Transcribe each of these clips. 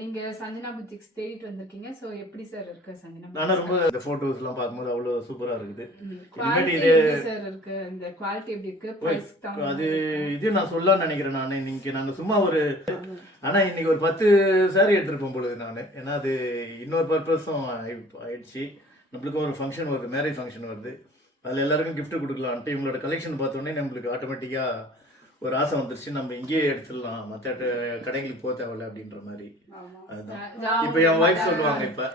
நீங்க சஞ்சனா புத்திக்ஸ் தேடிட்டு வந்திருக்கீங்க. சோ எப்படி சார் இருக்கு சஞ்சனா? நானும் ரொம்ப இந்த போட்டோஸ்லாம் பார்க்கும்போது அவ்வளோ சூப்பரா இருக்குது. குவாலிட்டி இது எப்படி சார் இருக்கு? இந்த குவாலிட்டி எப்படி இருக்கு? பிரைஸ் அது இது நான் சொல்லலாம்னு நினைக்கிறேன். நான் இன்னைக்கு நாங்கள் சும்மா ஆனால் இன்னைக்கு ஒரு 10 சாரி எடுத்துருப்போம் பொழுது நான். ஏன்னா அது இன்னொரு பர்பஸும் ஆயிடுச்சு. நம்மளுக்கும் ஒரு ஃபங்க்ஷன் வருது, மேரேஜ் ஃபங்க்ஷன் வருது. அதில் எல்லாருக்கும் கிஃப்ட் கொடுக்கலான்ட்டு இவங்களோட கலெக்ஷன் பார்த்தோன்னே நம்மளுக்கு ஆட்டோமேட்டிக்காக ஒரு ஆசை வந்துருச்சு, நம்ம இங்கேயே எடுத்துடலாம், மற்ற கடைகளுக்கு போக தேவையில்ல அப்படின்ற மாதிரி. அதுதான் இப்போ என் ஒய்ஃப் சொல்லுவாங்க. இப்போ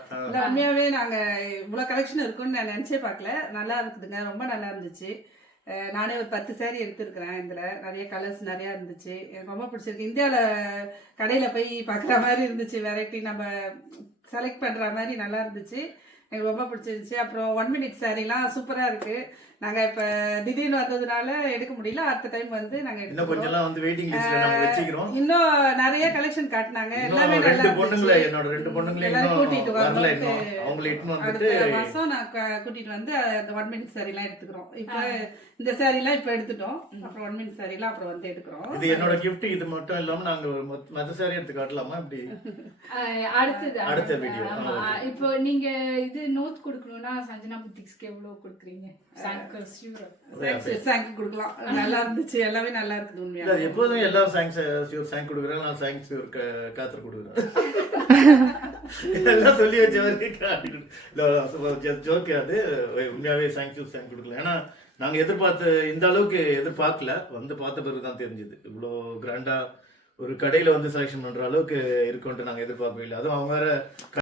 உண்மையாகவே நாங்கள் இவ்வளோ கலெக்ஷன் இருக்குன்னு நான் நினச்சே பார்க்கல. நல்லா இருக்குதுங்க, ரொம்ப நல்லா இருந்துச்சு. நானே ஒரு 10 சாரி எடுத்துருக்கிறேன். இதில் நிறைய கலர்ஸ் நிறையா இருந்துச்சு, எனக்கு ரொம்ப பிடிச்சிருக்கு. இந்தியாவில் கடையில் போய் பார்க்குற மாதிரி இருந்துச்சு, வெரைட்டி நம்ம செலக்ட் பண்ணுற மாதிரி நல்லா இருந்துச்சு, எனக்கு ரொம்ப பிடிச்சிருந்துச்சு. அப்புறம் 1 மினிட் சாரீலாம் சூப்பராக இருக்குது. நாங்கள் இப்போ திடீர்னு வந்ததுனால எடுக்க முடியல. அடுத்த டைம் வந்து நாங்கள் இன்னும் கொஞ்சம்லாம் வந்து வெயிட்டிங் லிஸ்ட்ல நாங்க வச்சிக்கிறோம். இன்னும் நிறைய கலெக்ஷன் காட்டினாங்க. எல்லாமே நல்லா ரெண்டு பொண்ணுங்களே, என்னோட 2 பொண்ணுங்களே கூட்டிட்டு வரல, இன்னும் அவங்கள இட்டுன்னு வந்துட்டு அடுத்த மாசம் நான் கூட்டிட்டு வந்து அந்த 1 மினிட் சாரிலாம் எடுத்துக்கிறோம். இப்போ இந்த சாரிலாம் இப்போ எடுத்துட்டோம். அப்புறம் 1 மினிட் சாரிலாம் அப்புறம் வந்து எடுக்கிறோம். இது என்னோட gift. இது மட்டும் இல்லாம நாங்க மத்த சாரி எடுத்து காட்டலாமா? இப்படி அடுத்த வீடியோ. இப்போ நீங்க இது நோட் கொடுக்கணும்னா சஞ்சனா புத்திக்ஸ்க்கு எவ்வளவு கொடுக்குறீங்க? தேங்க்ஸ் கொடுக்கலாம். நல்லா இருந்துச்சு, எல்லாமே நல்லா இருக்குது. உண்மையா எப்போதும் எல்லாரும் தேங்க்ஸ் கொடுக்குறாங்க. நான் தேங்க்ஸ் காத்திர கொடுக்குறேன். எல்லாம் சொல்லி வச்ச வரைக்கும் ஜோக்கு. அது உண்மையாவே தேங்க்ஸ் கொடுக்கல. ஏன்னா நாங்க இந்த அளவுக்கு எதிர்பார்க்கல. வந்து பார்த்த பிறகு தான் தெரிஞ்சது இவ்வளோ கிராண்டா ஒரு கடையில வந்து செலெக்ஷன் பண்ற அளவுக்கு இருக்கும்ட்டு நாங்க எதிர்பார்க்கவே இல்லை. அதுவும் அவங்க வேற